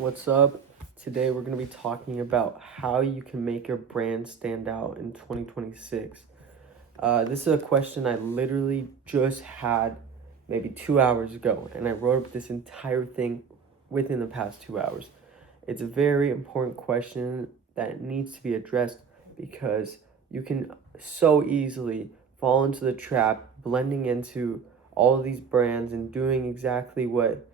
What's up? Today we're going to be talking about how you can make your brand stand out in 2026. This is a question I literally just had maybe 2 hours ago, and I wrote up this entire thing within the past 2 hours. It's a very important question that needs to be addressed because you can so easily fall into the trap blending into all of these brands and doing exactly what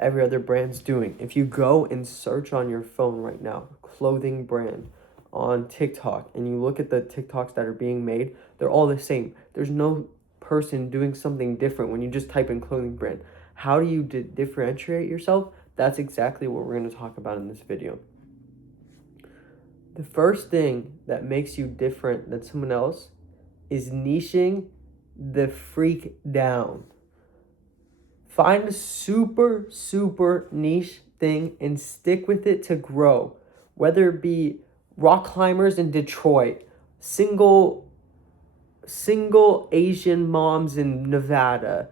every other brand's doing. If you go and search on your phone right now, clothing brand on TikTok, and you look at the TikToks that are being made, they're all the same. There's no person doing something different when you just type in clothing brand. How do you differentiate yourself? That's exactly what we're going to talk about in this video. The first thing that makes you different than someone else is niching the freak down. Find a super niche thing and stick with it to grow. Whether it be rock climbers in Detroit, single Asian moms in Nevada.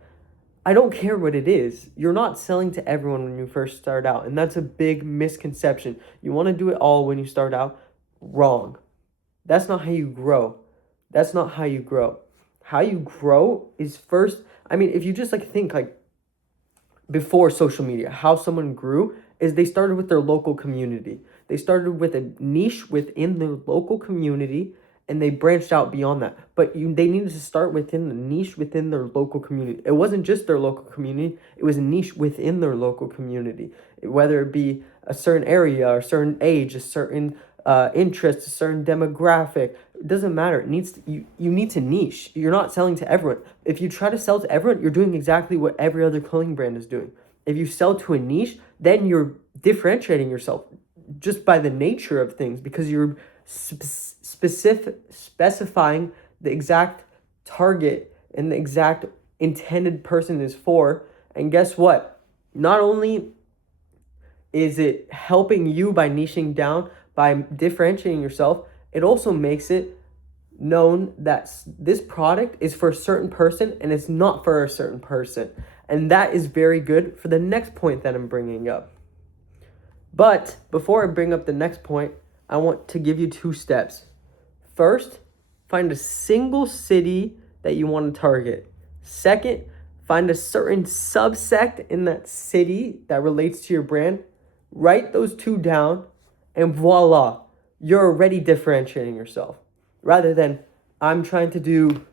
I don't care what it is. You're not selling to everyone when you first start out, and that's a big misconception. You want to do it all when you start out. Wrong. That's not how you grow. That's not how you grow. How you grow is first, if you just think before social media, how someone grew is they started with their local community. They started with a niche within their local community and they branched out beyond that. But they needed to start within the niche within their local community. It wasn't just their local community, it was a niche within their local community. Whether it be a certain area, a certain age, a certain interest, a certain demographic, it doesn't matter. It needs to, you need to niche. You're not selling to everyone. If you try to sell to everyone, you're doing exactly what every other clothing brand is doing. If you sell to a niche, then you're differentiating yourself just by the nature of things because you're specifying the exact target and the exact intended person is for. And guess what? Not only is it helping you by niching down, by differentiating yourself, it also makes it known that this product is for a certain person and it's not for a certain person. And that is very good for the next point that I'm bringing up. But before I bring up the next point, I want to give you 2 steps. First, find a single city that you want to target. Second, find a certain subsect in that city that relates to your brand. Write those 2 down, and voila, you're already differentiating yourself. Rather than, I'm trying to do,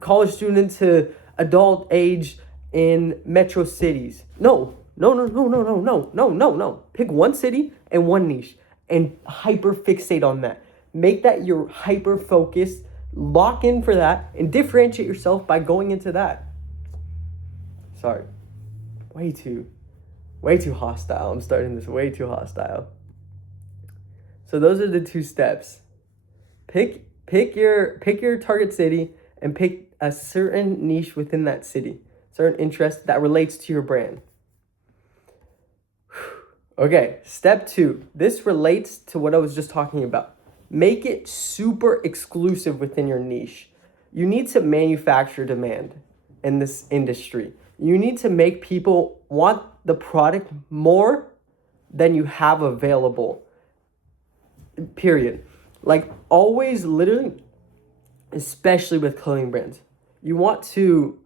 college student to adult age in metro cities. No. Pick one city and one niche and hyper fixate on that. Make that your hyper focus, lock in for that, and differentiate yourself by going into that. Sorry, way too hostile. I'm starting this way too hostile. So those are the 2 steps. Pick your target city and pick a certain niche within that city, certain interest that relates to your brand. Okay, step 2. This relates to what I was just talking about. Make it super exclusive within your niche. You need to manufacture demand in this industry. You need to make people want the product more than you have available. Period. Always, literally, especially with clothing brands, you want to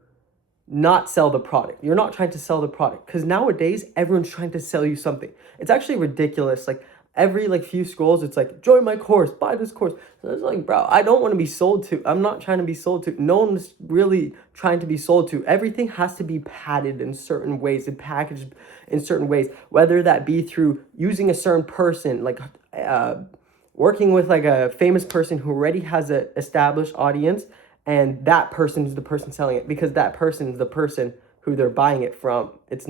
not sell the product. You're not trying to sell the product because nowadays everyone's trying to sell you something. It's actually ridiculous. Every few scrolls, it's join my course, buy this course. So it's bro, I don't want to be sold to. I'm not trying to be sold to. No one's really trying to be sold to. Everything has to be padded in certain ways and packaged in certain ways, whether that be through using a certain person, working with a famous person who already has an established audience, and that person is the person selling it because that person is the person who they're buying it from. It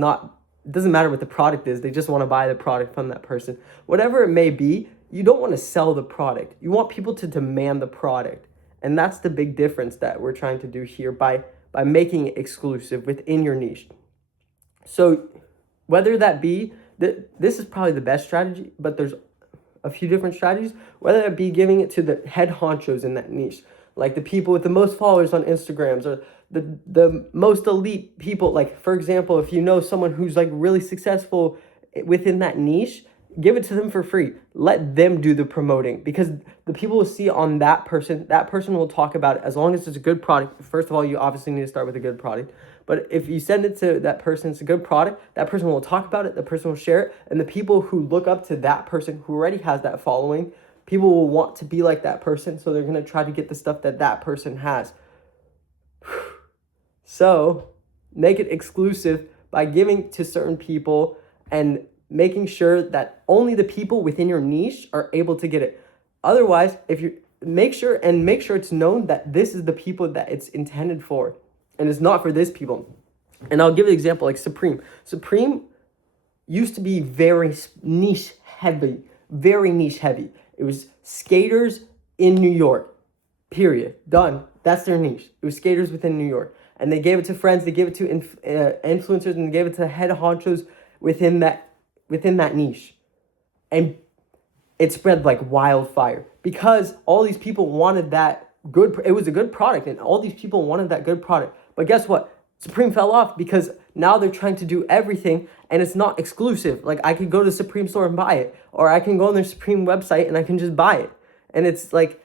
doesn't matter what the product is. They just want to buy the product from that person. Whatever it may be, you don't want to sell the product. You want people to demand the product. And that's the big difference that we're trying to do here by making it exclusive within your niche. So whether that be, this is probably the best strategy, but there's a few different strategies, whether it be giving it to the head honchos in that niche. like the people with the most followers on Instagrams, or the most elite people. Like, for example, if you know someone who's like really successful within that niche, give it to them for free. Let them do the promoting, because the people will see on that person will talk about it. As long as it's a good product. First of all, you obviously need to start with a good product. But if you send it to that person, it's a good product, that person will talk about it, the person will share it, and the people who look up to that person who already has that following, people will want to be like that person, so they're going to try to get the stuff that that person has. So make it exclusive by giving to certain people and making sure that only the people within your niche are able to get it. Otherwise, if you make sure it's known that this is the people that it's intended for, and it's not for this people. And I'll give an example, like Supreme. Supreme used to be very niche heavy. It was skaters in New York, period. Done. That's their niche. It was skaters within New York. And they gave it to friends, they gave it to influencers, and they gave it to head honchos within that niche. And it spread like wildfire because all these people wanted that good. It was a good product, and all these people wanted that good product. But guess what? Supreme fell off because now they're trying to do everything, and it's not exclusive. Like, I could go to the Supreme store and buy it, or I can go on their Supreme website and I can just buy it. And it's like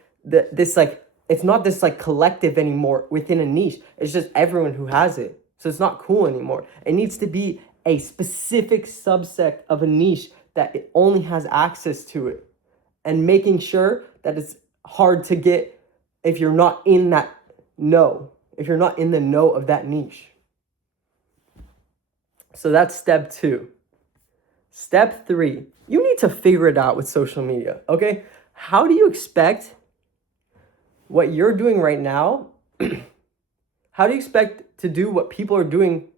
it's not this like collective anymore within a niche. It's just everyone who has it. So it's not cool anymore. It needs to be a specific subsect of a niche that it only has access to it, and making sure that it's hard to get if you're not in that know. If you're not in the know of that niche. So that's step 2. Step 3, you need to figure it out with social media, okay? How do you expect what you're doing right now, how do you expect to do what people are doing?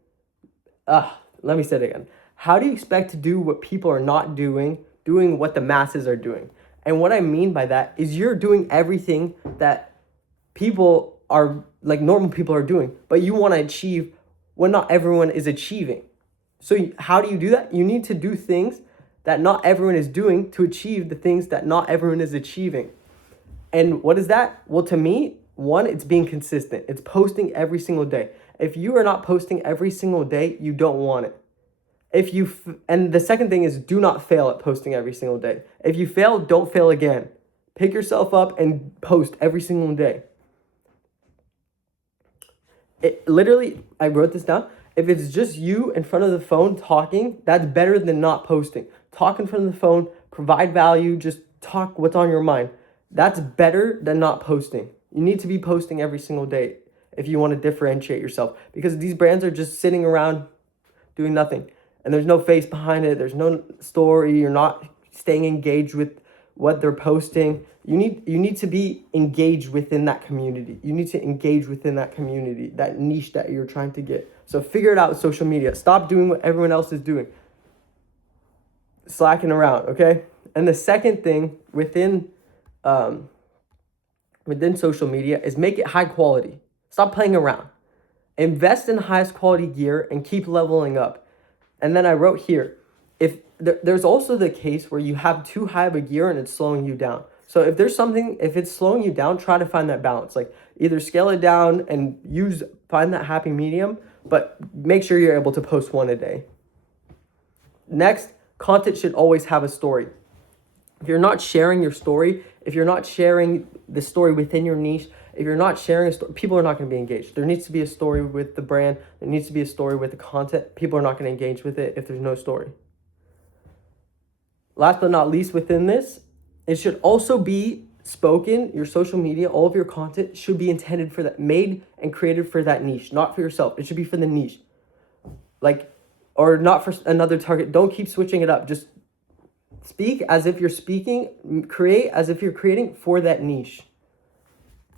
Let me say it again. How do you expect to do what people are not doing what the masses are doing? And what I mean by that is you're doing everything that people are, like normal people are doing, but you want to achieve what not everyone is achieving. So how do you do that? You need to do things that not everyone is doing to achieve the things that not everyone is achieving. And what is that? Well, to me, one, it's being consistent. It's posting every single day. If you are not posting every single day, you don't want it. And the second thing is, do not fail at posting every single day. If you fail, don't fail again. Pick yourself up and post every single day. Literally, I wrote this down. If it's just you in front of the phone talking, that's better than not posting. Talk in front of the phone, provide value, just talk what's on your mind. That's better than not posting. You need to be posting every single day if you want to differentiate yourself, because these brands are just sitting around doing nothing, and there's no face behind it. There's no story. You're not staying engaged with what they're posting. You need to be engaged within that community. You need to engage within that community, that niche that you're trying to get. So figure it out with social media. Stop doing what everyone else is doing. Slacking around, okay? And the second thing within social media is make it high quality. Stop playing around. Invest in highest quality gear and keep leveling up. And then I wrote here, if there's also the case where you have too high of a gear and it's slowing you down. So if it's slowing you down, try to find that balance. Like, either scale it down and find that happy medium, but make sure you're able to post one a day. Next, content should always have a story. If you're not sharing your story, if you're not sharing the story within your niche, if you're not sharing a story, people are not going to be engaged. There needs to be a story with the brand. There needs to be a story with the content. People are not going to engage with it if there's no story. Last but not least within this, it should also be spoken. Your social media, all of your content should be intended for that, made and created for that niche, not for yourself. It should be for the niche. Or not for another target. Don't keep switching it up. Just speak as if you're speaking, create as if you're creating for that niche.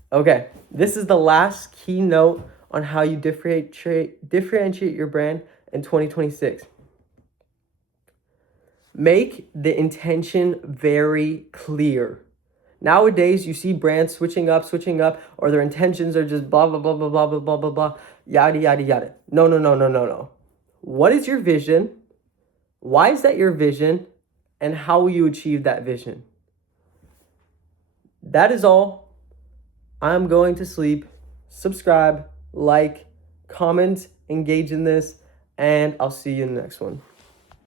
Okay, this is the last key note on how you differentiate your brand in 2026. Make the intention very clear. Nowadays, you see brands switching up, or their intentions are just blah, blah, blah, blah, blah, blah, blah, blah, blah, yada, yada, yada. No. What is your vision? Why is that your vision? And how will you achieve that vision? That is all. I'm going to sleep. Subscribe, like, comment, engage in this, and I'll see you in the next one.